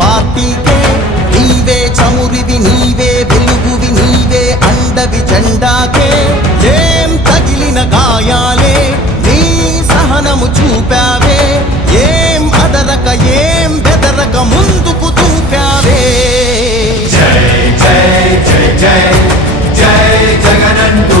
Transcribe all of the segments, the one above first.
పార్టీకే నీవే చమురివి నీవే వెలుగువి నీవే అండవి జెండాకే ఏం తగిలిన గాయాలే నీ సహనము చూపావే ఏం అదరక ఏం బెదరక ముందుకు చూపావే జై జై జై జై జై జగనంటూ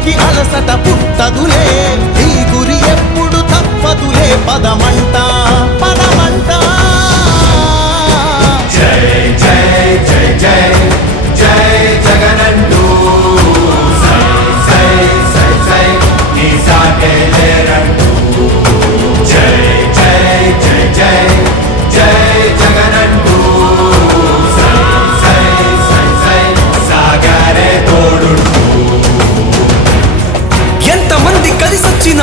చదువుకి అలసట పుట్టదులే ఈ గురి ఎప్పుడు తప్పదులే పదమంట పదమంట జై జై జై జై జై జగనంటూ జై జై జై జై